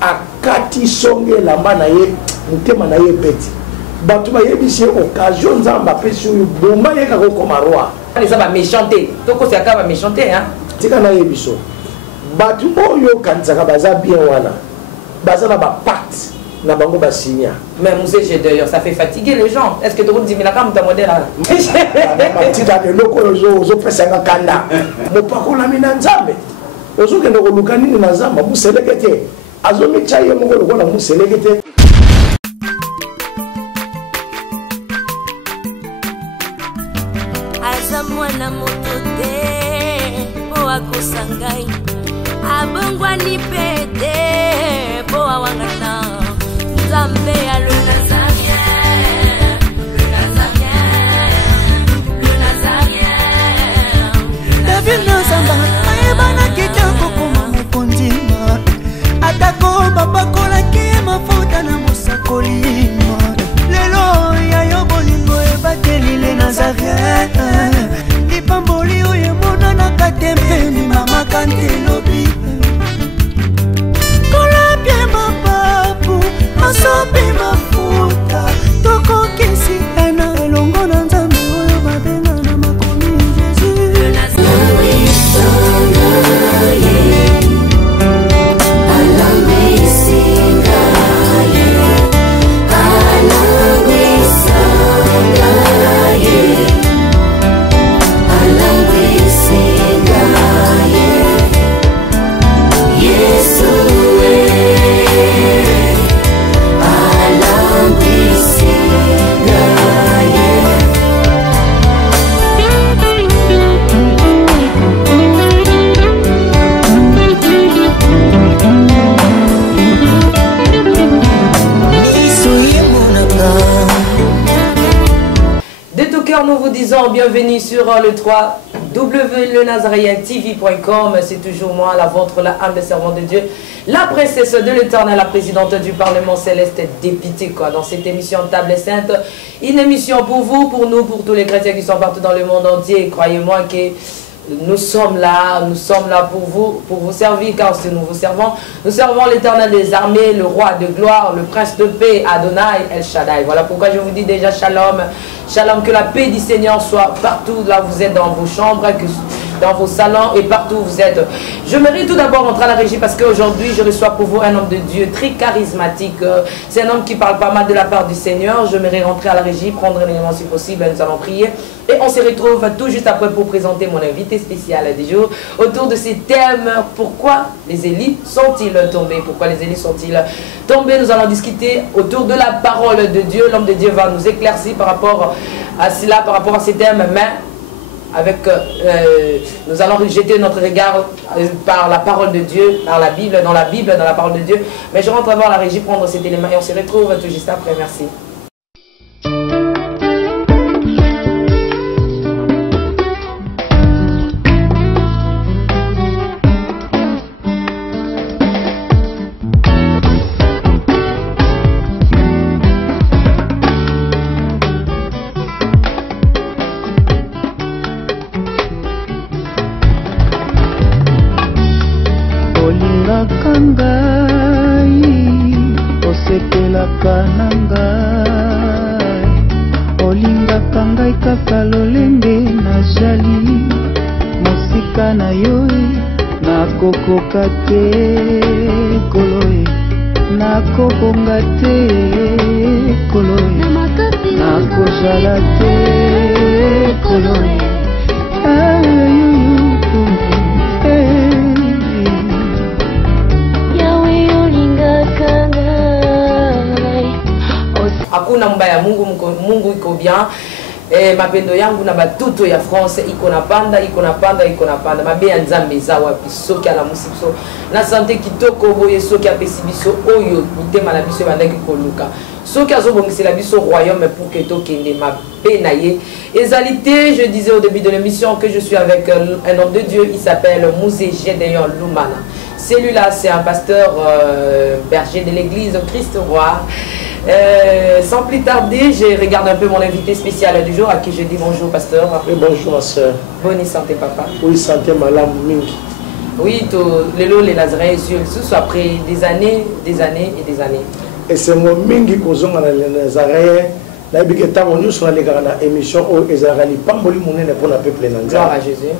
akati songe lamba na ye mutema na ye beti bato ba yebisi occasion nzamba pesi oyo bomba ye kako koma roi les ba méchanté toko c'est ka ba méchanté hein tika na yebiso bato oyo kanisaka baza bien wana baza na ba pacte na bango ba signa mais monsieur j'ai d'ailleurs ça fait fatiguer les gens est-ce que tu dis mais la comme ta modèle là tika de loko ozo pesanga kanda mopakola mina nzambe ozo kende ko luka nini na nzamba muselekete azo michaye moko lokola muselekete. Mwana moto te po akosangai abongwani pete po awangana nzambe ya le Nazarien David Nzamba ayebana kitoko koma mokondima atako babakolaki mafuta na mosakolima lelo ya yo bolingo ebateli le Nazarien Pamboli oye mona na katempeni mama kantelobi kola pie mapapu masopi mafuta toko kisi ena elongo na nzambe oyo babenga na makomi nous vous disons bienvenue sur le 3wlenazarientv.com. C'est toujours moi, la vôtre, la âme de servante de Dieu, la princesse de l'Éternel, la présidente du Parlement céleste, députée dans cette émission Table Sainte. Une émission pour vous, pour nous, pour tous les chrétiens qui sont partout dans le monde entier. Croyez-moi que nous sommes là pour vous servir, car si nous vous servons l'Éternel des armées, le roi de gloire, le prince de paix, Adonai, El Shaddai. Voilà pourquoi je vous dis déjà shalom. Shalom, que la paix du Seigneur soit partout là où vous êtes, dans vos chambres, dans vos salons et partout où vous êtes. Je mérite tout d'abord rentrer à la régie parce qu'aujourd'hui je reçois pour vous un homme de Dieu très charismatique. C'est un homme qui parle pas mal de la part du Seigneur. Je mérite rentrer à la régie, prendre l'élément si possible. Nous allons prier et on se retrouve tout juste après pour présenter mon invité spécial du jour autour de ces thèmes. Pourquoi les élites sont-ils tombés? Pourquoi les élites sont-ils tombés? Nous allons discuter autour de la parole de Dieu. L'homme de Dieu va nous éclaircir par rapport à cela, par rapport à ces thèmes, mais avec, nous allons jeter notre regard par la parole de Dieu, dans la Bible, dans la parole de Dieu. Mais je rentre d'abord à la régie prendre cet élément et on se retrouve tout juste après. Merci. Kokate koloe nako bongate koloe nako jalate koloe yawe olinga kangai hakuna mbaya Mungu iko bien. Mapendo yangu na batuto ya France iko na panda mabe ya nzambe za wapi soki ala musiso na santé kitoko boye soki apesi biso oyo mitema na biso bandaki koluka soki azobongisela biso royaume pour que tokende mabe na ye ezalité. Je disais au début de l'émission que je suis avec un homme de Dieu, il s'appelle Mouzé Gédéon Lumana. Celui-là c'est un pasteur berger de l'église Christ Roi. Sans plus tarder, je regarde un peu mon invité spécial du jour à qui je dis bonjour pasteur. Et bonjour ma soeur. Bonne santé papa. Oui, santé madame Mingi. Oui, les lots, les Nazaréens, sous après des années et des années. Et c'est mon mingi kozonga na les Nazaréens. Na biki tango nous sur les gars na émission où Ezarali pamboli monene pour la peuple nanza. Gloire à Jésus.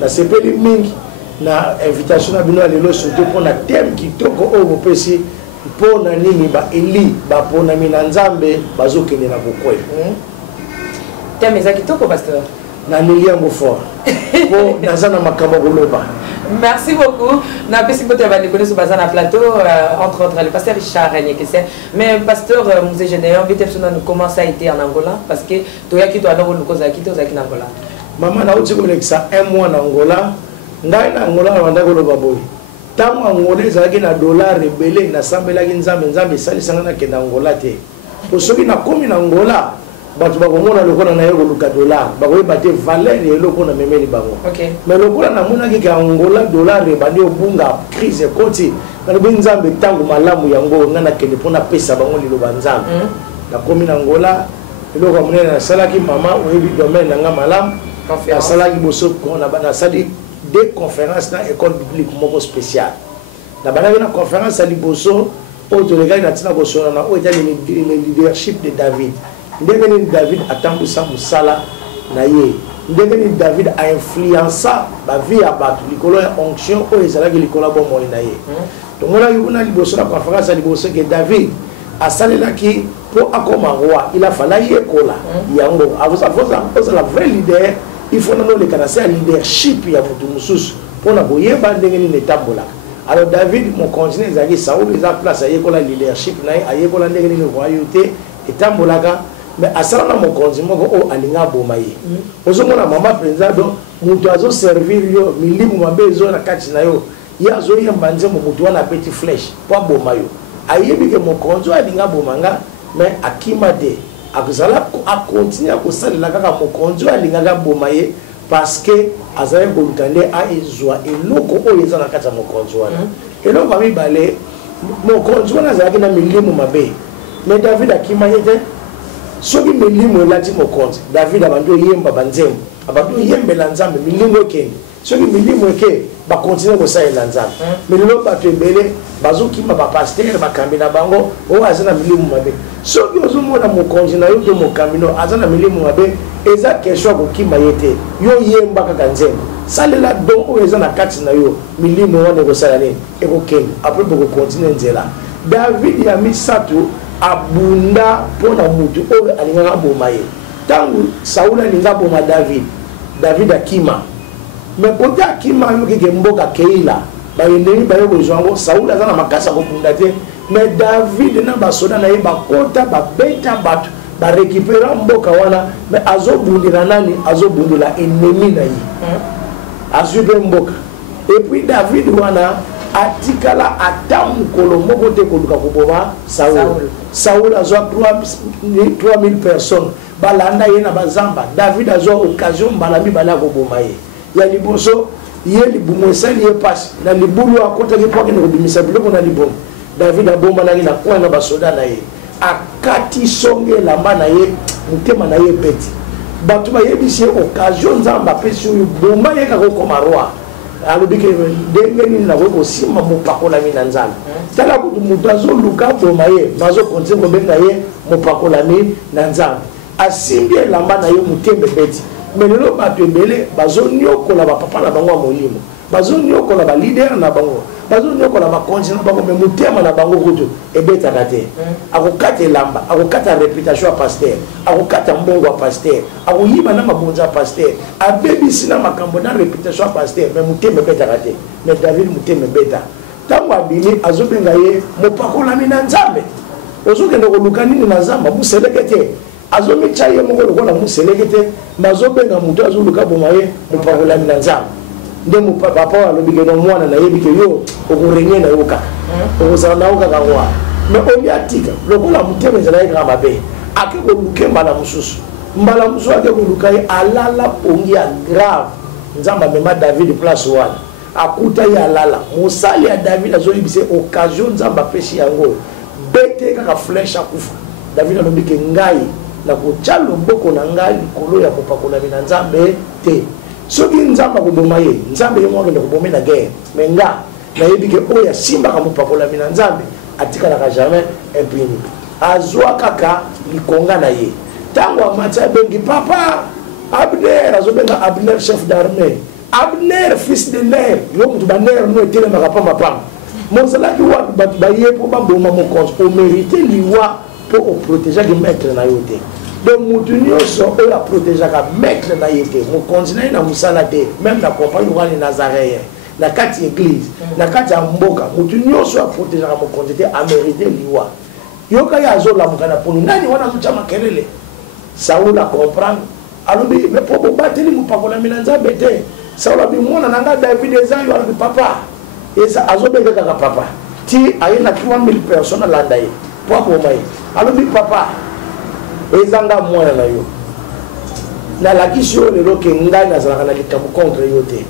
Na sepeli mingi na invitation na bino lelo surtout pour na thème qui toko o bopesi pour na nini ba eli ba pour na minanzambe bazokende na bokwe. Thème ezaki toko pasteur. Na miliambo fort. Pour nazana makambo goloba. Merci beaucoup. Na pesi pote va déconner sur bazana plateau entre autres le pasteur Richard Régnier que c'est. Mais pasteur Mzee Général Bitepsona nous comment ça a été en Angola parce que toya ki to adongo lukoza ki to zaki na Angola. Maman na uti ko lekisa 1 mois na Angola. Ngai na Angola na wanda ko loba boy. Tango Angola zaki na dollar rebele na sambela ki nzambe sali sangana ke na Angola te. Osoki na komi na Angola. Batu bakomona lokola na yego luka dollar bakoyi bate valeur ye lokona memeli bango. OK. Mais lokola na mona ki ka Angola dollar rebandi obunga crise koti na binzambe tangu malamu yango ngana kende pona pesa bango liloba nzambe. Na komi na Angola eloko monene na salaki mama oyebi domaine na nga malamu conférence salaki boso na bana sali des conférences dans école biblique moko spéciale. Na bana na conférence ali boso auto les gars na tina boso na o le leadership de David. Ndenge David atambisa musala na ye. Ndenge David a influença ba vie ya batu likolo ya onction o ezalaki likolo bo moni na ye. Donc on a eu na liboso na conférence ali boso que David a salelaki pour akoma roi, il a fallu y écola. Yango, à la vraie leader, il faut nous les canasser à leadership ya mutu mususu pour na boye ba ndenge ni tambola. Alors David mon continent ezaki Saoul les a place à écola leadership na a écola ndenge ni royauté et tambolaka mais à ça na mon continent ko alinga bomaye. Ozomona mama penza do mutu azo servir yo milimu mabezo na kati na yo. Ya zo yamba nzemo mutu wana petit flèche pour bomayo. Ayebi que mon conjoint alinga bomanga mais akima de akuzala a continuer à kosalela kaka mon conjoint alinga bomaye parce que azali kolukande a ezwa eloko oyo eza na kati ya mon conjoint eloko ami balé mon conjoint azalaki na milimu mabe mais David akima yete soki milimu elati mon compte David abando yemba banzembo abando yembela nzambe milimu okende soki milimu eke ba continuer kosalela nzambe mais lelo bato ebele bazokima ba pasteur bakambi na bango o azana milimu mabe soki ozomona mokonzi na yo to mokambino azana milimu mabe eza question kokima yete yo yemba kaka nzembo salela don o eza na kati na yo milimu wana kosala nini ekokende après boko continuer nzela David ya misato abunda pona mutu oyo alingaka boma ye tangu Saul alinga boma David akima mais côté akima yo ke mboka keila ba yendeni ba yo bezwango Saul azana makasa ko bunda te mais David na basoda na ye bakota ba beta batu ba récupérer mboka wana mais azobundira nani azobundula ennemi na ye azube mboka et puis David wana atikala atamu kolombo kote koluka koboma Saul azwa 3000 personnes balanda ye na bazamba David azwa occasion balami bala koboma ye ya liboso ye libumo sali ye passe na libulu akota ke poke no bimisa biloko na libomo David abomba na na kwa na basoda na ye akati songe lamba na ye mutema na ye beti batu ba yebisi occasion nzamba pesi yo bomba ye ka ko marwa alobike ndenge nini na ko simba mopakola mina nzambe tala ko mudazo luka boma ye bazo konse ko benga ye mopakola mi na nzambe asimbi lamba na ye mutembe beti melelo bato ebele bazo nyokola ba papa na bango molimo bazo nyokola ba leader na bango bazo nyokola ba konse na bango me mutema na bango kutu ebeta kate akokata lamba akokata réputation ya pasteur akokata mbongo ya pasteur akoyiba na mabonza ya pasteur abebisi na makambo na réputation ya pasteur me mutema ebeta kate me David mutema ebeta tango abimi azobenga ye mopakolami na nzambe ozokende koluka nini na zamba museleke te azomi chaye moko lokola museleke te mazobenga mutu azoluka boma ye mopakolami na nzambe nde papa alobike no mwana na yebike yo okorenye na yo kaka okozala na yo kaka wa mais omi atika lokola mutema ezala ye kaka mabe ake koluke mbala mosusu ake koluka ye alala pongi ya grave nzambe amema David place wana akuta ye alala mosali ya David azoyebise occasion nzambe apesi yango bete kaka flèche akufa David alobike ngai na kotya loboko na ngai likolo ya kopakolami na nzambe te soki nzambe akoboma ye nzambe ye moko akende koboma na guerre mais nga nayebi ke oyo asimbaka mopakolami na nzambe atikalaka jamais impuni azwa kaka likonga na ye ntango amati abengi papa Abner azobenga Abner chef d'armée Abner fils de Ner yo mutu baner no etelemaka pamba pamba mozalaki wapi bato baye mpo baboma mokonzi omérite liwa mpo oprotégeaki maître na yo te donc mutu nyonso oyo aprotégeaka maître na ye te mokonzi na ye na mosala te même na compagne wani nazaréen na kati église na kati ya mboka mutu nyonso aprotégeaka mokonzi te amérite liwa yoka ye azolamuka na poni nani wana mutya makelele Saoul a comprendre alobi mais po bobateli mopakolami na nzambe te Saoul abi mwana na nga David ezayo alobi papa eza azobenga kaka papa ti aye na 3000 personnes alanda ye po aboma ye alobi papa ezanga mwana na yo nalakisi yo lelo ke ngai nazalaka na likambo contre yo te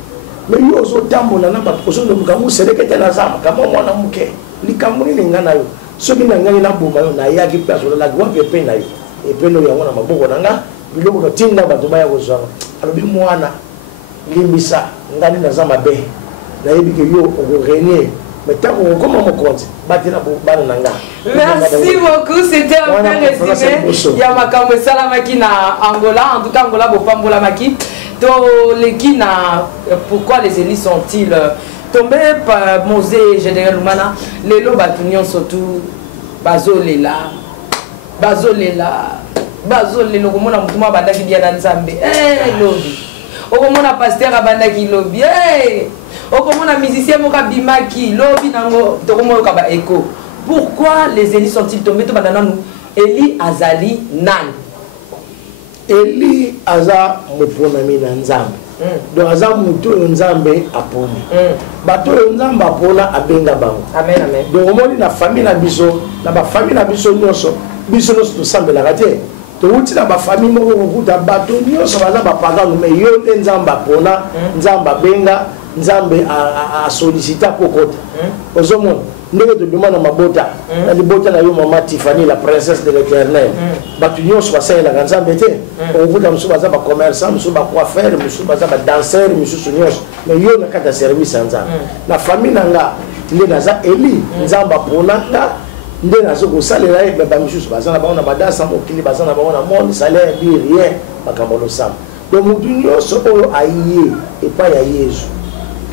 mais yo ozotambola na bato ozolobuka moseleke te na zamba kama mwana moke likambo nini nga na yo soki na ngai naboma yo nayaki mpe azolalaki wapi epe na yo epeno yango na maboko na nga biloko totinda bato baya kozwanga alobi mwana limbisa ngani naza mabe nayebi ke yo okorenie mais ntango okoma mokonzi batela bana na nga. Merci beaucoup, c'était un peu résumé ya makambo esalamaki na Angola. En tout cas Angola bopambolamaki to leki na pourquoi les élites sont-ils tombés par Mosé Général Lumana lelo bato nyonso tu bazolela komona mutu mwa bandaki bia na nzambe lobi okomona pasteur abandaki lobi okomona musicien moko abimaki lobi nango tokomoyoka ba écho. Pourquoi les élites sont-ils tombés to bandana nous Eli azali nani? Eli aza moponami na nzambe donc aza mutu oyo nzambe aponi bato oyo nzambe apona abenga bango. Amen, amen. Donc omoni na famille na biso na bafamille na biso nyonso tosambelaka te touti na bafamille moko kokuta bato nyonso baza bapagano mais yo nde nzambe apona nzambe abenga nzambe asolicita kokota ozomona ndenge tobima na mabota na libota na yo mama Tiffany la princesse de l'éternel bato nyonso basalelaka nzambe te okuta mosusu baza bacommerçant mosusu bacoiffeur mosusu baza badanseur mosusu nyonso mais yo na kati ya service ya nzambe na famille na nga nde naza Eli nzambe apona nga nde nazo kosalela ye baba misusu baza na bango na badasa mokili baza na bango na monde salaire bi rien makambo losamba donc mutu nyonso oyo aye epai ya Yesu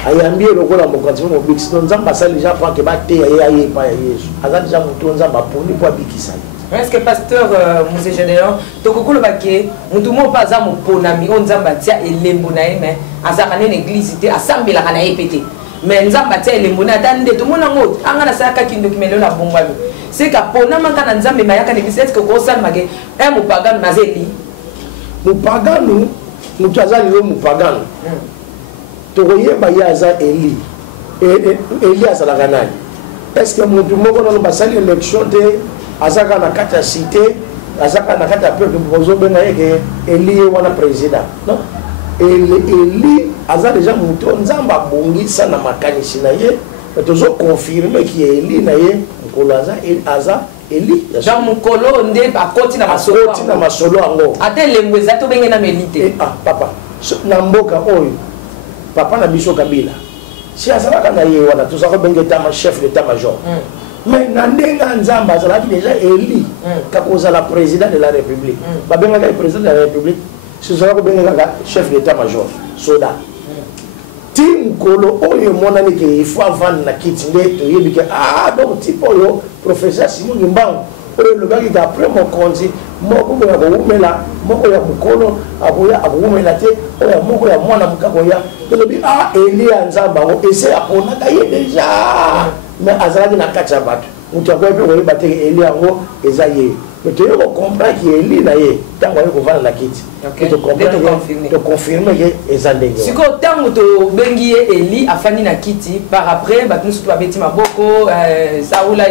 ayambi lokola mokonzi mobikisi to nzambe asali déjà pour que bateya ye aye epai ya Yesu aza déjà mutu nzambe aponi po abikisa ye. Est-ce que pasteur Mosé Général tokokoloba ke mutu mo pa aza moponami o nzambe atia elembo na ye mais azaka na église te asambelaka na ye pete mais nzambe atia elembo na ata nde tomona ngo anga nasalaka kindoki melelo na bongwami c'est ka pona manga na nzambe mayaka na église est-ce que kosalama ke mopagano naza Eli mopagano mutu aza lelo mopagano tokoyeba ye aza Eli azalaka nani est-ce que mutu moko nano basali élection te azaka na kati ya cité azaka na kati ya peuple bozobenga ye ke Eli ye wana président non Eli aza déjà mutu nzambe abongisa na makanisi na ye tozo confirmer ki Eli na ye mokolo aza Eli jean mokolo nde akoti na masolo yango ate elembo eza tobenge na melite papa na mboka oyo papa na biso Kabila si azalaka na ye wana tozaka benge chef d'état major mais na ndenge nzambe azalaki déjà Eli kaka ozala président de la république babengaka ye président de la république si ozalaka kobenga kaka chef d'état major soda ti mokolo oyo emonani ke ifo avanda na kiti nde toyebi ke donc type oyo professeur Simon Mbangu oyo elobaki ke après mokonzi moko oyo akowumela moko ya mokolo akoya akowumela te oyo moko ya mwana mokako ya elobi Eli ya nzambe yango ese aponaka ye déjà mais azalaki na kati ya bato moto akoya mpe koyeba te Eli yango eza ye mais toye kocomprendre ke Eli na ye ntango aye kovanda na kiti toconfirme ke eza ndenge siko ntango tobengi ye Eli afandi na kiti par après bato mosusu babeti maboko Saoul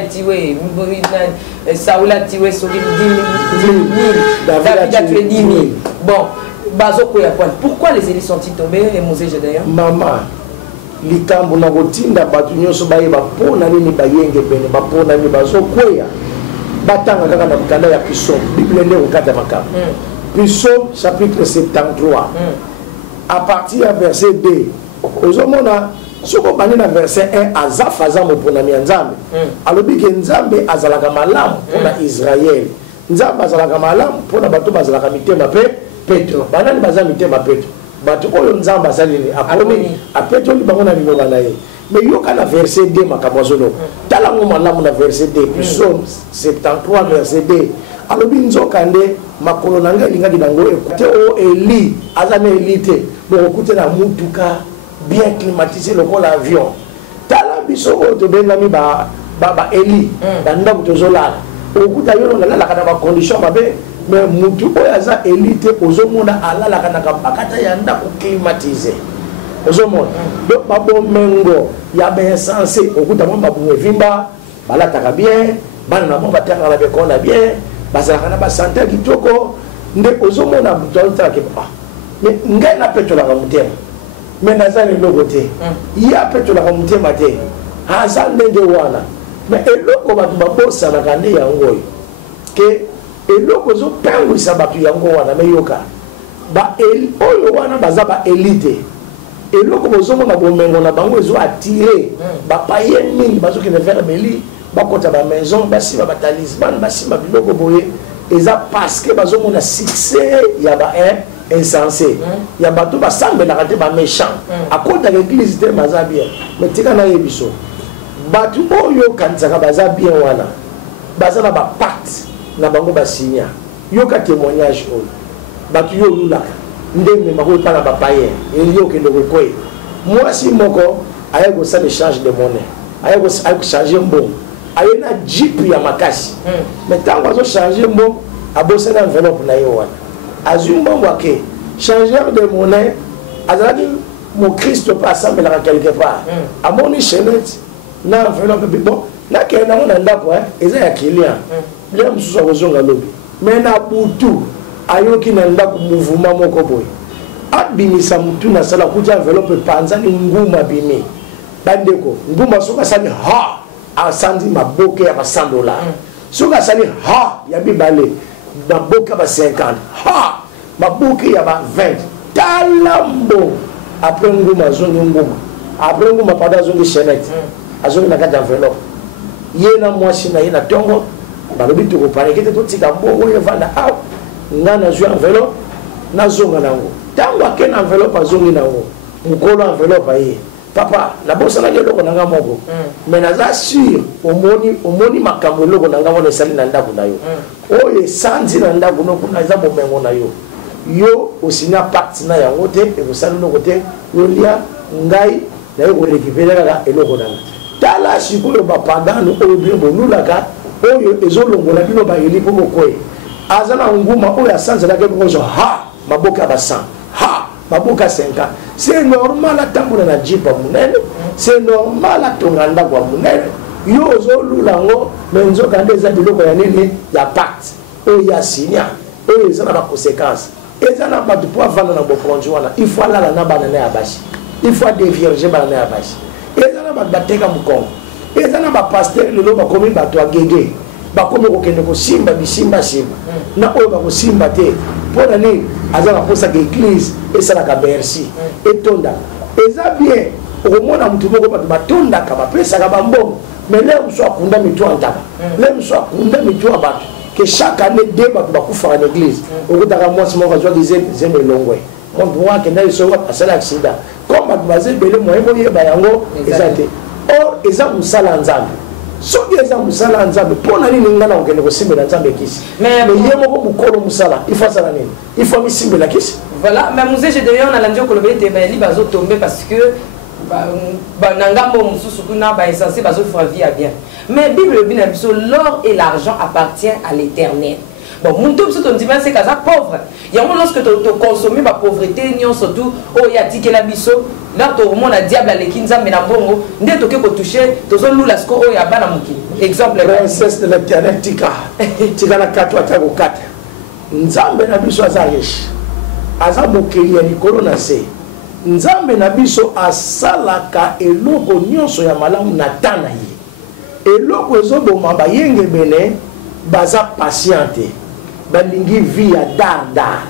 atiwe soki 10 000 David atué 10 000 bon bazokoya point pourquoi les élites sont-ils tombés et Mosé Gédéon mama likambo na kotinda bato nyonso bayeba mpona nini bayenge pene bapona nini bazokwea batanga kaka na mikanda ya Psaume bible nde kokata makambo Psaume chapitre 73 à partir du verset 2 ozomona soko bani na verset 1 azafaza mopona mi nzambe alobi ke nzambe azalaka malamu pona Israël nzambe azalaka malamu pona bato bazalaka mitema pe Petro banani baza mitema Petro bato oyo nzambe azalini akomi apeto li bango na lingoba na ye mais yoka na verset 2 makabozolo tala ngo malamu na verset 2 Psaume 73 verset 2 alobi nzokande makolo na ngai lingaki nango ekute o Eli azana Eli te bokute na mutuka bien climatisé lokola avion tala biso oyo tobengami ba Eli bandako tozolala okuta yo nalalaka na bacondition mabe mais mutu oyo aza Eli te ozomona alalaka na bakata ya ndako climatisé ozomona donc babomengo ya baessence okuta mwa babungu evimba balataka bien bana na mwa batangaka na bekona bien bazalaka na basante kitoko nde ozomona butu azotalaka mais ngai napetolaka motema mais nazali eloko te ye apetolaka motema te aza ndenge wana mais eloko bato babosanaka nde yango oyo ke eloko ezopangwisa bato yango wana me yoka oyo wana baza baelite eloko bozomona bomengo na bango ezo atire bapaye mingi bazokende vers beli bakota bamaison basimba batalisman basimba biloko boye eza parce que bazomona succès ya ba insensé ya bato basambelaka te baméchant akotaka église te baza bien mais tika na ye biso bato oyo okanisaka baza bien wana baza na bapacte na bango basinya yoka témoignage oyo bato yo olulaka nde memaka oyo tala bapayen eli okende kokoye mwasi moko aye kosala échange de monnaie aye kochange mbongo aye na jip ya makasi mais ntango azochange mbongo abosana enveloppe na ye wana azwi mbongo ake changeur de monnaie azalaki mokristo mpe asambelaka quelque part amoni chenete na enveloppe mpe bon nakende nango na ndako eza ya client le mosusu akozonga lobi mais na butu ayoki na ndako mouvement moko boye abimisa mutu na sala kutia enveloppe panzani nguma bimi bandeko nguma soka sali ha asandi maboke ya $100 soka sali ha ya bibale maboke ya $50 ha maboke ya $20 talambo après nguma zongi nguma après nguma pada zongi chenette azongi na kati enveloppe ye na mwasi na ye na tongo balobi tokopanekete totika mbongo oyo evanda awa nga nazwi enveloppe nazonga nango ntango ake na enveloppe azongi nango mokolo enveloppe aye papa nabosanaki eloko na nga moko mais naza sur omoni makambo eloko na nga wana esali na ndako na yo oyo esandi na ndako no kuna eza bomengo na yo yo osinya pacte na yango te ekosali eloko te yolia ngai naye korekipere kaka eloko na nga tala sikoyo bapagano oyo bino bolulaka oyo ezolongola bino bayeli mpo bokoye aza na nguma oyo asanzelaki bonzo ha maboka ya $100 ha maboka ya $50 c'est normal atambola na jipa munene c'est normal atonga ndako ya munene yo ozolula yango me nzoka nde eza biloko ya nini ya pacte oyo ya sinya oyo eza na baconséquence eza na bato mpo avanda na bokonzi wana il faut alala na bana na ya basi il faut adevierge bana na ya basi eza na bato bateka mokongo eza na bapaster lelo bakomi bato agege bakomi kokende kosimba bisimbasimba na oyo bakosimba te mpo na nini aza baposaka église esalaka bercy etondaka eza bien okomona motu moko bato batondaka bapesaka bambongo mais le mosu akunda mitu antaka le mosu akunda mitu ya bato ke chaque année de bato bakufaka na église okutaka mwasi moko azwaki zeme elongwe moto moko akenda liso asala accident comme bato baza ebele moye boyeba yango eza te or eza mosala ya nzambe soki eza mosala ya nzambe mpo na nini nga na kokende kosimbela nzambe kisi mais ye moko mokolo mosala il faut asala nini il faut amisimbela kisi voilà mais musée gédéon nalandi okoloba ete bayeli bazotombe parce que na ngambo mosusu kuna baessentiel bazofra vie ya bien mais bible elobi na biso l'or et l'argent appartient à l'éternel bon muntu biso tondima se kaza pauvre yango lorsque toconsommer bapauvreté nyonso tu oyo atikela biso là tokomona diable aleki nzambe na mbongo nde toke kotouche tozolula siko oyo ya bana mokili exemple princesse de l'éternel tika na kato ata kokata nzambe na biso aza riche aza mokeli ya likolo na se nzambe na biso asalaka eloko nyonso ya malamu na ta na ye eloko ezoboma bayengebene baza patiente balingi vie ya dar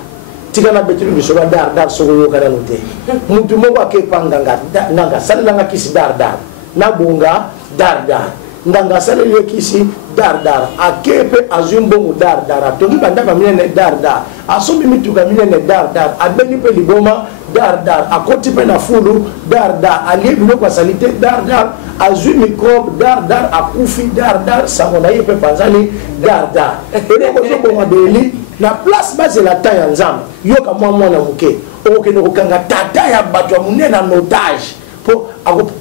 tikana betulu bisoba dar soko yo kana note mutu moko akepa nganga salanga kisi dar na bonga dar nganga salele kisi dar akepe azumbongo dar atongi bandaka minene dar asobi mituka minene dar abeni pe liboma dar akoti pe na fulu dar alie biloko asalite dar azui microbe dar akufi dar samona yepe panzani dar eloko zobonga deli na place base la taille en nzambe yoka mwana muke okende kokanga tata ya bato ya munene na otage po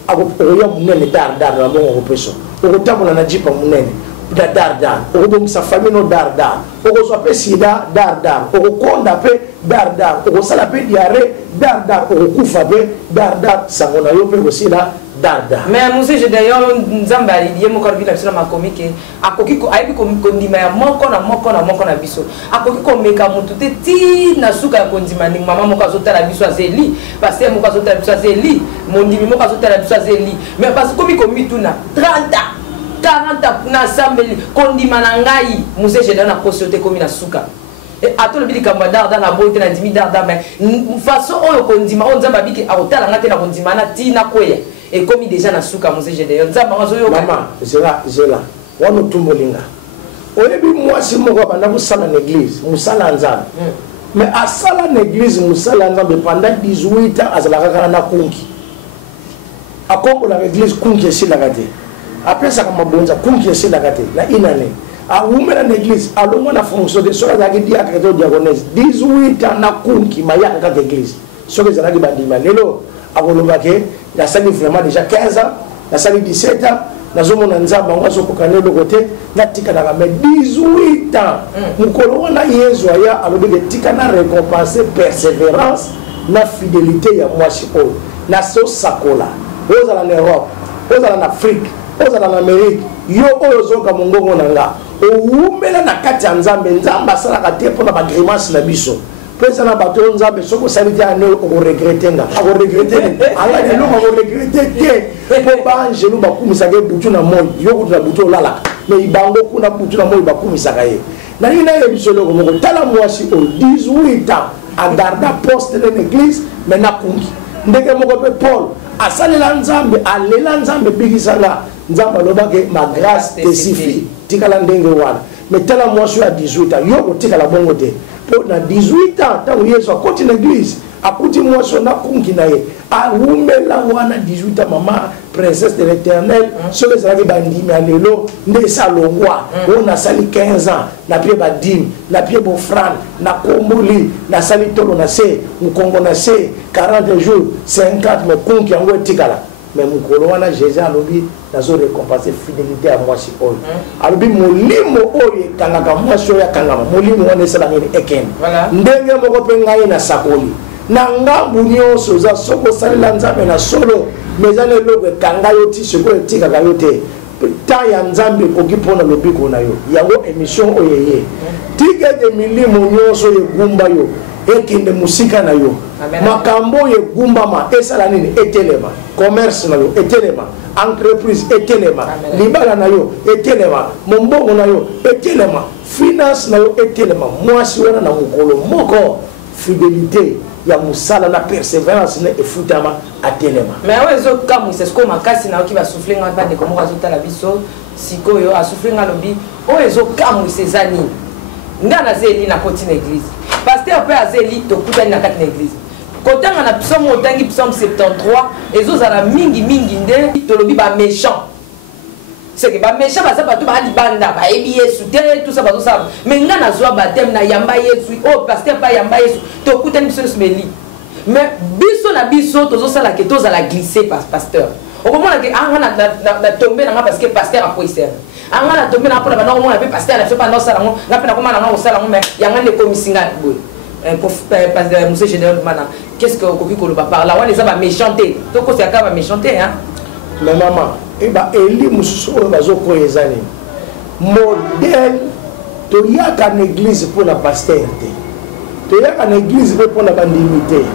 akoya munene dar na bongo kopeso okotambola na jipa munene dar okobomisa famille no dar okozwa pe sida dar okokonda pe dar okosala pe diare dar okokufa pe dar sango na yo pe kosila dar mais monsieur je d'ailleurs nzambe aliye moko alobila biso na makomi ke akoki ayebi kondima ya moko na biso akoki komeka motu te ti na suka ya kondima ndenge mama moko azotala biso azeli paster moko azotala biso azeli mondimi moko azotala biso azeli mais parce komi komituna 40 na sambeli kondima na ngai monsieur je d'ailleurs na kosote komi na suka ato lobi likambo dar na boy te na dimi dar mais façon oyo kondima o nzambe abiki akotala nga te na kondima na tina koya et comme déjà na suka mose Gédéon nzamba mazoyo maman zela wano tumbolinga oyebi mwasi moko banda kusala na église musala nzambe mais asala na église musala nzambe pendant 18 ans azalaka kaka na kunki akombola église kunki esilaka te apesaka mabonza kunki esilaka te na inane awumela na église alongwa na fonction de soki azalaki diacre to diaconesse 18 ans na kunki mayaka kaka église soki ezalaki bandima lelo akolobake nasali vraiment déjà 15 ans nasali 17 ans nazomona nzambe ngo azokoka lelo côté natika na mais 18 ans mukolo wana yezu aya alobeke tika na récompenser persévérance na fidélité ya mwasi oyo na so sakola ozala na Europe ozala na Afrique ozala na Amérique yo oyo zoka mongongo nanga oumbela na kati ya nzambe asalaka te mpona bagrimance na biso pesa na bato nzambe soko salite ane o regretter nga o regretter ala lelo o regretter te po ba ngelu bakumisa ke butu na moyi yo kutu na butu olala mais ibango kuna butu na moyi bakumisa ka ye na ina ye bisolo ko moko tala mwasi o 18 ans a garda poste de l'église mais na kungi ndeke moko pe Paul asalela nzambe alela nzambe bikisanga nzambe lobake ma grâce te suffit tikala ndenge wana mais tala mwasi a 18 ans yo ko tikala bongo te na 18 ans tant Yesu akoti na église akuti mwasi na kungi na ye awumela wana 18 ans maman princesse de l'éternel soki ezalaki bandimi ya lelo nde esalongwa oyo nasali 15 ans na pie badimi na pie bofrane na komboli nasali tolo na se mokongo na se 40 jours 50 me kungi yango etikala mais mukolo wana Jésus alobi nazo récompenser fidélité à mwasi oyo alobi molimo oyo ekangaka mwasi oyo akangama molimo wana esala nini ekende ndenge moko mpe ngai na sakoli na ngambu nyonso oza soko osalela nzambe na solo mais eza na eloko ekanga yo ti sikoyo etikaka yo te ta ya nzambe ekoki mpona lobiko na yo yango émission oyo eye tika ete milimo nyonso oyo egumba yo ekende musika na yo makambo oyo egumbama esala nini etelema commerce na yo etelema entreprise etelema libala na yo etelema mombongo na yo etelema finance na yo etelema mwasi wana na mokolo moko fidélité ya musala na persévérance na efutama atelema mais ozo kamu c'est ce que makasi na oki ba souffler nga bande comme azota la biso sikoyo a souffler nga lobi ozo kamu sezani ngana zeli na koti na église pasteur pe azeli to kutani na kati na église kotanga na psaume otangi psaume 73 ezozala mingi nde to lobi ba méchant c'est que ba méchant ba sabato ba libanda ba ebi Yesu te tout ça bazo ça mais ngana zwa baptême na yamba Yesu oh pasteur pa yamba Yesu to kutani biso smeli mais biso na biso tozo sala ke toza la glisser par pasteur au moment que anga na tomber na parce que pasteur a poisser anga na tomber na pour na mo na pasteur na fait pendant ça na pe na koma na sala mais yanga ne komisinga boy pour pasteur monsieur Gédéon mana qu'est-ce que koki ko ba par là on les a ba méchanté to ko c'est ka méchanté hein mais maman et ba eli mususu o bazo ko ezani modèle to yaka na église pour la pasteur te yaka na église pour la bandimité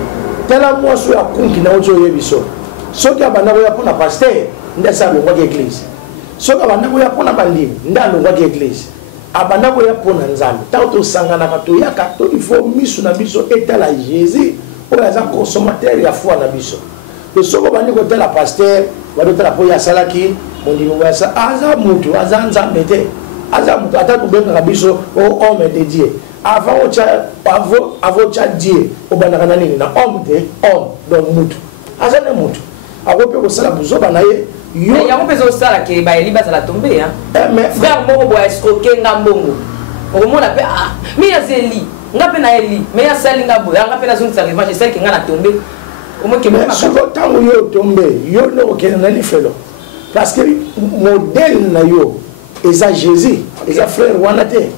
tela mwaso ya kunki na ozo yebiso soki abanda koya pour la pasteur ndesa longwa ke église soki abanda koya pour la bandimi nda longwa ke église abanda ko ya pona nzambe tanto sangana ka to yaka to il faut misu na biso etala Jésus oyo aza consommateur ya foi na biso to soko bandi ko tela pasteur bado tela po ya salaki mondimo ya sa aza mutu aza nzambe te aza mutu ata kubenga biso o homme de Dieu avant cha Dieu obanda na nini na homme de homme donc mutu aza na mutu akope ko sala buzoba na ye yo ya ko peso sala ke ba eliba sala tombe hein mais frère moko bo escroquer ngambongo okomona pe ah mi ya zeli ngape na eli mais ya sali ngabo ngape na zungu sa revanche sali ke ngana tombe omoke mo mais souvent tango yo tombe yo no ke na li felo parce que modèle na yo eza Jésus eza frère wana te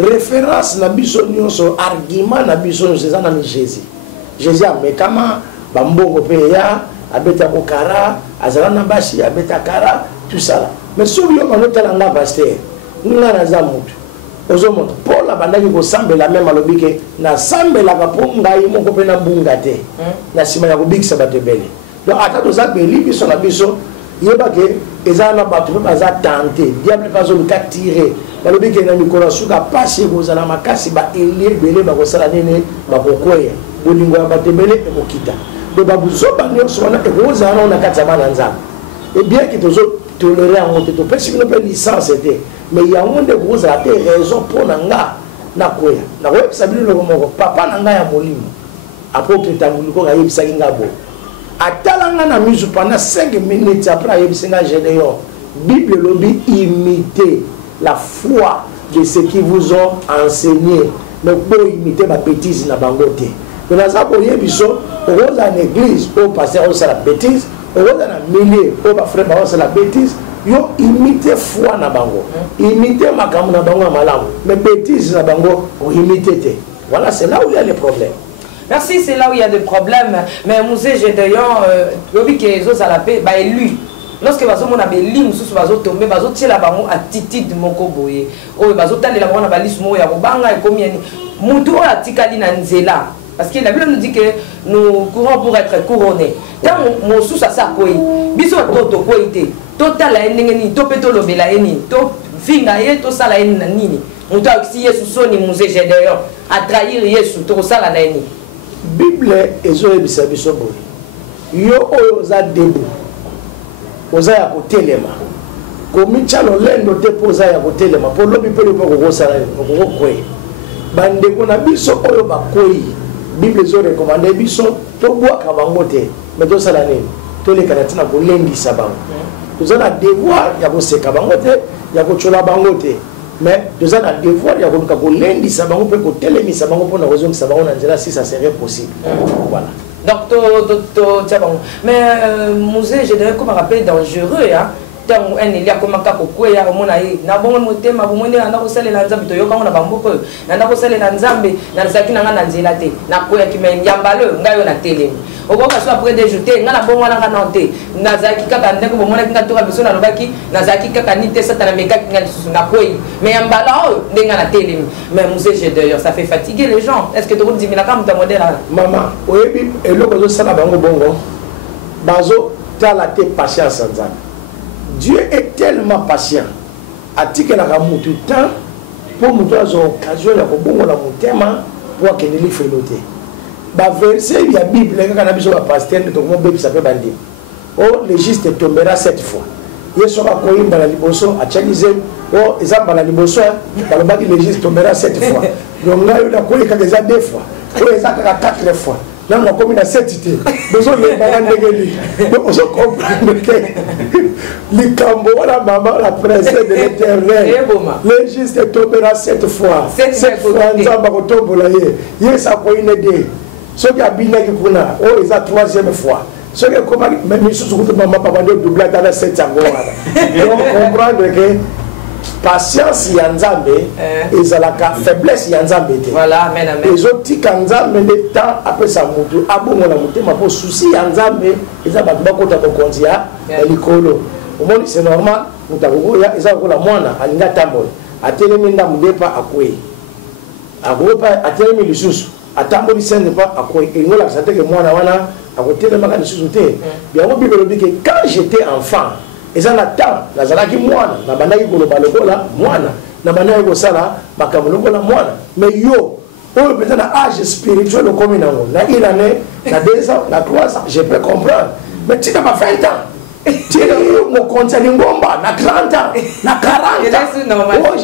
référence na biso nyonso argument na biso nyonso eza na Jésus amekama bambongo pe ya abeta kokara azala na basi abeta kara tout ça là mais soki yo manotala nga pasteur nga naza mutu ozomona Paul abandaki kosambela même alobi ke nasambelaka mpo ngai moko mpe na bunga te na nsima ya kobikisa bato ebele donc ata toza beli biso na biso yeba ke eza na bato mpe baza tante diable mpe azoluka tire balobi ke na mikolo suka pasi ekozala makasi baelie ebele bakosala nini bakokweya bolingo ya bato ebele ekokita donc babuzoba nyonso wana ekozala nao na kati ya bana nzambe et bien que toléré yango te topesi bino mpe licence te mais yango nde ekozala te raison mpo na nga nakoya nakoyebisa bino eloko moko papa na ngai ya molimo apôtre Tambuliko ayebisaki nga boye atala nga na miso pendant 5 minutes après ayebisi nga Gédéon Bible elobi imiter la foi de ce qui vous ont enseigné mais po imiter bapétise na bango te donc naza koyebi biso okozala na église oyo pasteur osala bêtise okozala na milieu oyo bafrère baosala bêtise yo imiter foi na bango imiter makambo na bango ya malamu mais bêtise na bango oimiter te voilà c'est là où il y a les problèmes. Merci, c'est là où il y a des problèmes. Mais Mouzé Gédéon, lobi ke zo sala pe ba élu. Lorsque bazo mona be li mususu bazo tomber bazo tiela bango attitude moko boye. O bazo talela bango na balisi mo ya kobanga ekomi yani. Mutu o atikali na nzela. Parce que la Bible nous dit que nous courons pour être couronnés. Tant mon sous ça koi. Biso to koite. Total la ndengeni to peto lobela eni. To finga ye to sala eni na nini. Mutu akisi Yesu soni Mouzé Gédéon a trahir Yesu to sala na eni. Bible ezoyebisa biso boye yo oyo oza debu oza ya kotelema komitya lolendo te mpo oza ya kotelema mpo lobi mpe mpo kokosala okokokwei bandeko na biso oyo bakwei Bible ezorekomande biso tobwaka bango te me tosala nini toleka na ntina kolendisa bango toza na devoir ya koseka bango te ya kotyola bango te mais toza na devoir ya koluka kolendisa bango mpe kotelemisa bango mpona kozongisa bango na nzela si ça serait possible. Voilà. Donc mais Mouzé Gédéon comme rappelé dangereux hein tant un il y a comme ka kokweya omona ye na bongo motema bomone na kosalela nzambe to yoka na bamboko na kosalela nzambe na zaki na ngana nzela te na koya ki yambalo ngayo na telemi okoka so après des jours te ngana bongo na ngana te na zaki kaka ndeko bomona kinga to ka biso na lobaki na zaki kaka ni te satana meka kinga susu na koyi mais yambalo ndenga na telemi mais Mouzé Gédéon ça fait fatiguer les gens est-ce que tu dis mina comme ta modèle maman oyebi eloko zo sala bango bongo bazo tala te patience nzambe. Dieu est tellement patient. Atikelaka mutu temps pour mutu azo occasion ya kobongo na mutema pour akeneli felote. Ba verset ya Bible kaka na biso ba pasteur to mo bebisa pe bandi. Oh le juste tombera 7 fois. Yesu akoyimba na liboso achalize oh ezamba na liboso balobaki le juste tombera 7 fois. Donc ngayo na koyika déjà 2 fois. Oh ezaka 4 fois. Là, on a commis la certitude. Nous avons les parents de l'église. Nous avons compris que les Cambo, la maman, la princesse de l'Éternel, le juste tombera 7 fois. 7 fois, nous avons tombé. Yes, à quoi il est dit. Ce qui a bien dit pour nous, oh, c'est la 3e fois. Ce qui a comment, même si vous avez maman, papa, de doubler dans la 7e fois. Donc, comprendre que patience yanzambe ezalaka faiblesse yanzambe te voilà amen amen ezotika nzambe nde temps après sa mutu abongola motema po souci yanzambe eza bato bakota bokonzi ya likolo omoni c'est normal mutu akokoya eza kokola mwana alinga tambola atelemi ndambu nde pa akwei akopa atelemi lisusu atamboli sende pa akwei elingolakisa teke mwana wana akotelemaka lisusu te biango Bible elobi ke quand j'étais enfant eza na temps nazalaki mwana nabandaki koloba lokola mwana na bana ko sala makamuloko la mwana mais yo oyo peut-être na âge spirituel comme na une année na 2 ans na 3 ans je peux comprendre mais tu n'as pas 20 ans tu es mon conseil ngomba na 30 ans na 40 ans oh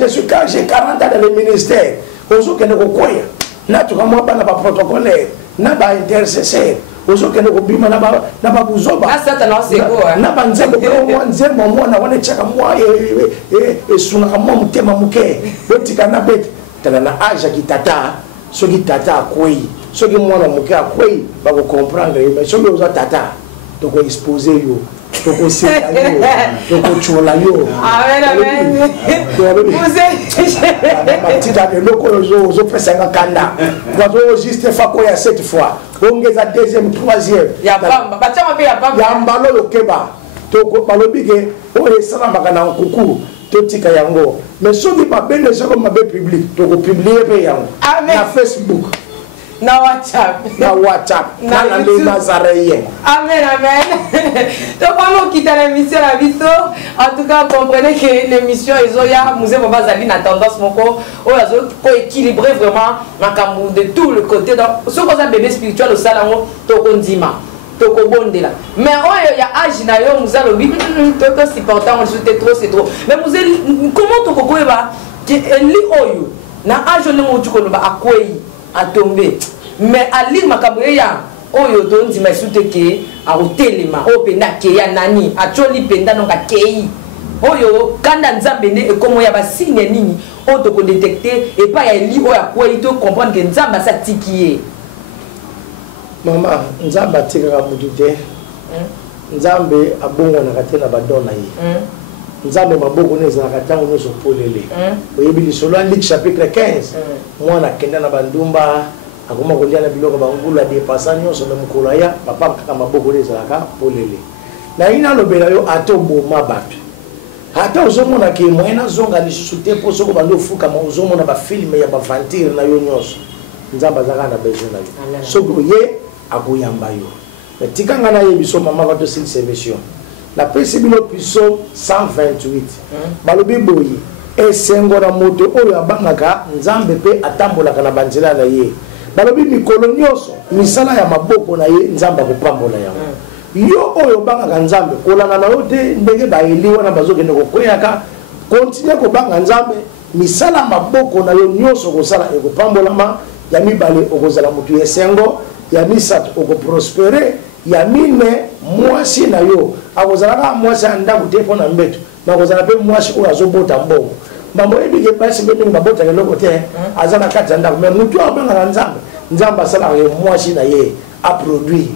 j'ai 40 ans dans le ministère ozo kene ko koya na tu kama bana ba protocolaire na ba intercesseur ozo kene ko bima na ba buzoba na satana seko na ba nzembo ko nzembo mwana wana chaka mwa suna kama mutema muke yotika na bet tana na âge ki tata soki tata akwei soki mwana muke akwei ba ko comprendre mais soki ozo tata to ko exposer yo to ko seka yo to ko chola yo amen vous êtes matita de loko ozo pesanga kanda ozo juste fa ko ya cette fois ongeza deuxième troisième ya pamba batama pe ya pamba ya mbalo yokeba to ko balobi ke o esala makana nkuku to tika yango mais soki mabele soko mabe public to ko publier pe yango na Facebook na WhatsApp na le Nazaréen. Amen. Donc on quitte l'émission la viso. En tout cas, comprenez que l'émission Ezoya Musée Babazali n'a tendance moko au équilibrer vraiment de tout le côté. Donc ce qu'on a bébé spirituel au salon tokondima. Tokobondela. Mais il y a âge na yo nous allons bien toko supportant on c'était trop c'est trop. Mais vous comment toko ba qui li oyo na âge ne mo tuko ba akwei a tomber mais à lire makambo ya oyo don di masute ke a hotelema o penda ke ya nani a choli penda no ka kei oyo kanda nzambe ne e komo ya ba signe nini o to ko détecter et pas ya li o ya ko ito comprendre que nzamba sa tikiye mama nzamba tika mutu te nzambe abongo na katena badona yi nzambe maboko neza na katango no so polele oyebi lisolo en Luc chapitre 15 mwana kenda na bandumba akoma kolia na biloko bangula dépassa nyonso na mukolo ya papa kaka maboko neza na polele na ina lobela yo atoboma bato hata uzomona ke moyena zonga lisusu te po soko bando fuka ma uzomona ba film ya ba vampire na yo nyonso nzamba zaka na besoin na yo soko ye akoyamba yo tikanga na yebiso mama bato silse émission la principale puissance 128 balobi boyi esengo na moto oyo abangaka nzambe pe atambolaka na banzela na ye balobi mikolo nyonso misala ya maboko na ye nzambe akopambola yango yo oyo bangaka nzambe kolanda na yo te ndenge baeli wana bazokende kokweyaka continue kobanga nzambe misala maboko na yo nyonso kosala ekopambolama ya mibale okozala moto esengo ya misato okoprospere ya mine mwasi na yo akozalaka mwasi andako te mpona mbeto nakozala mpe mwasi oyo azobota mbongo mbambo ebike basi mpe ndenge babota eloko te aza na kati ya ndako mais motu abangaka nzambe asalaka ye mwasi na ye aproduire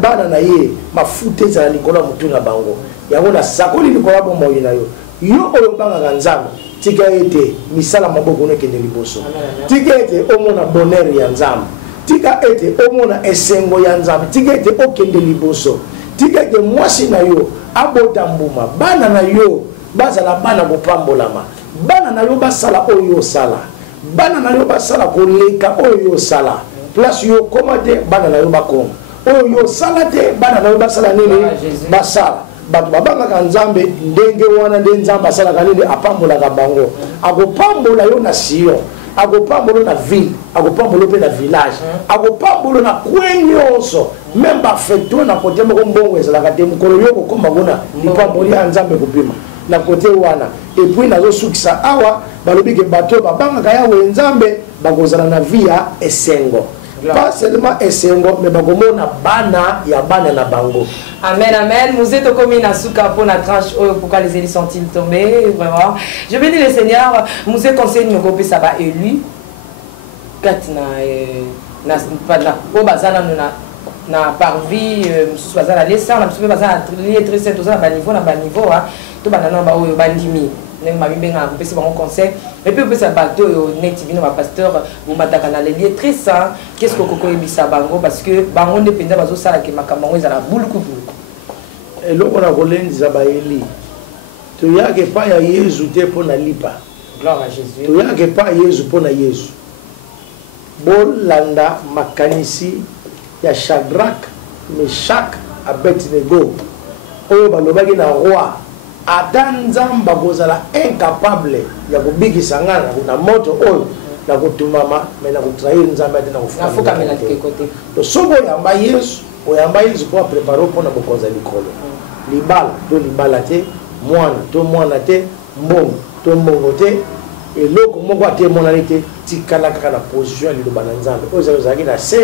bana na ye mafuta ezala likolo ya motu na bango yango nasakoli likolo ya bomoi na yo yo oyo obangaka nzambe tika ete misala maboko nekende liboso tika ete omona bonheur ya nzambe tika ete omona esengo ya nzambe tika ete okende liboso tika ete mwasi na yo abota mbuma bana na yo bazala bana kopambolama bana na yo basala oyo osala bana na yo basala koleka oyo osala place yo koma te bana na yo bakoma oyo osala te bana na yo basala nini basala bato babangaka nzambe ndenge wana nde nzambe asalaka nini apambolaka bango akopambola yo na Sion akopambola na ville akopambola pe na village akopambola na kwe nyonso même bafecto na kote moko mbongo ezalaka te mokolo yo kokoma kuna lipamboli ya nzambe kopima na kote wana epuis nazosukisa awa balobi ke bato babangaka yawe nzambe bakozala na via esengo pas seulement esengo mais bakomona bana ya bana na bango. Amen. Nous êtes comme une souka pour la tranche. Pourquoi les élus sont-ils tombés? Vraiment. Je bénis le Seigneur. Nous êtes conseillé de me couper ça va élu. Katina au bazar na parvi sous bazar aller ça na sous bazar lié très c'est tout ça bas niveau tout banana ba o bandimi nem ma bimbenga pesi ba conseil et puis ça bateau net vino ba pasteur vous mataka na lié très ça qu'est-ce que koko ebisa bango parce que bango ndependa bazo sala ke makambo ezala buluku et loko na kolenza ba eli to yake pa ya Yesu te pona lipa gloire à Jésus to yake pa Yesu pona Yesu bolanda makanisi ya Shadrach, Meshach, Abednego oyo balobaki na roi ata nzamba kozala incapable ya kobikisa nga na moto oyo na kotumama me na kotrahir nzambe ate na kofukamela côté to soko oyamba yesu po aprepare mpona bokonza likolo libala to libala te mwana to mwana te mbongo to mbongo te eloko moko ate emonani te tikala kaka na position ya liloba na nzambe oyo ezalaki na se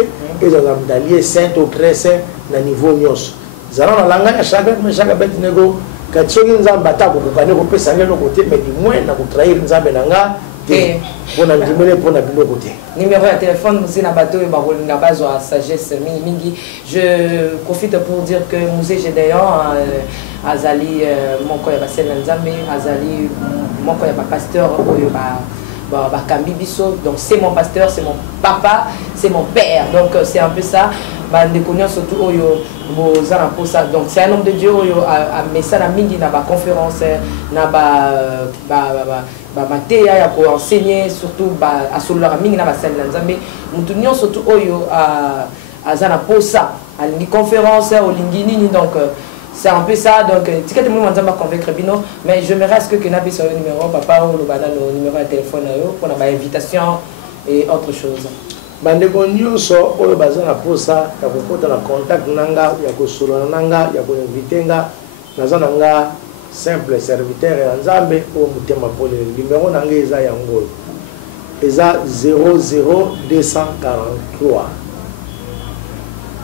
ezala mdalie saint au très saint na niveau nyonso zala na langa ya shaka Abednego kati soki nzambe ata kokokani kopesa nga eloko te me dimwe na kotrahir nzambe na nga te mpona ndimele mpona biloko te. Numéro ya téléphone Musée na bateau et bakolinga bazwa sagesse mingi. Je profite pour dire que Musée Gédéon azali moko ya basel na nzambe azali moko ya pasteur oyo bakambi biso, donc c'est mon pasteur, c'est mon papa, c'est mon père, donc c'est un peu ça. Surtout oyo bozana pour ça, donc c'est un homme de Dieu oyo a message na mingi na ba conférence na ba mateya ya ko enseigner, surtout ba asolora mingi na ba sel na nzambe mutu nyonso surtout oyo azana pour ça alingi conférence olingi nini, donc c'est un peu ça. Donc ticket de moi nzamba convaincre bino, mais je me reste que na biso le numéro papa ou le bana le numéro de téléphone pour na invitation et autre chose. Bandeko nyonso oyo baza na posa ya kokota na contact nanga ya kosolola nanga ya koinvite nga naza na nga simple serviteur ya nzambe oyo motema pole. Numéro nanga eza yango eza 00243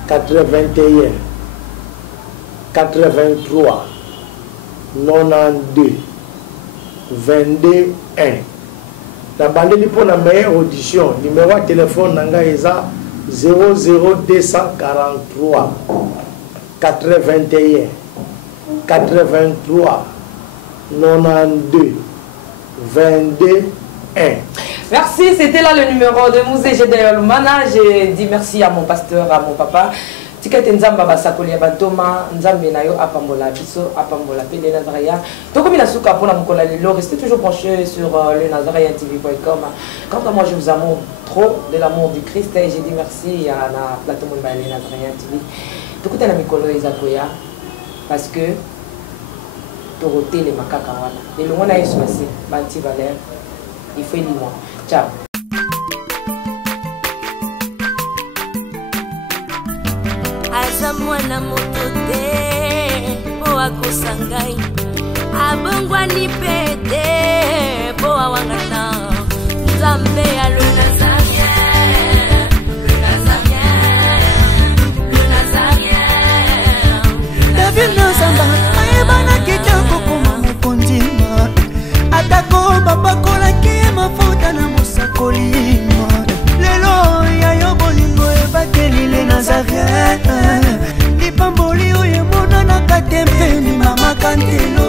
81 83 92 22 1. La bande pour la meilleure audition, numéro de téléphone nanga eza 00243 81 83 92 22 1. Merci, c'était là le numéro de Musée Gédéon Mana. Je dis merci à mon pasteur, à mon papa. Tikete nzamba basakoli batoma nzambe na yo apambola biso apambola pe le Nazaréen. Donc comme il a souka pour la mukola lelo, restez toujours branchés sur le nazareentv.com. Quant à moi, je vous aime trop de l'amour du Christ et j'ai dit merci à la plateforme de le Nazaréen TV. Donc tu as mikolo ezakoya parce que toroté les makaka wana. Et le monde a passé banti valeur. Il faut lire moi. Ciao. Aza mwana moto te po akosa ngai abongwani pete po awangana nzambe ya le Nazarien, le Nazarien, le Nazarien. David Nzamba ayebana kitoko koma mokondima atako babakolaki mafuta na mosakolima lelo ya yo bolingo ebakeli le Nazarien lipamboli oyo emonanaka te mpeni mama kantelo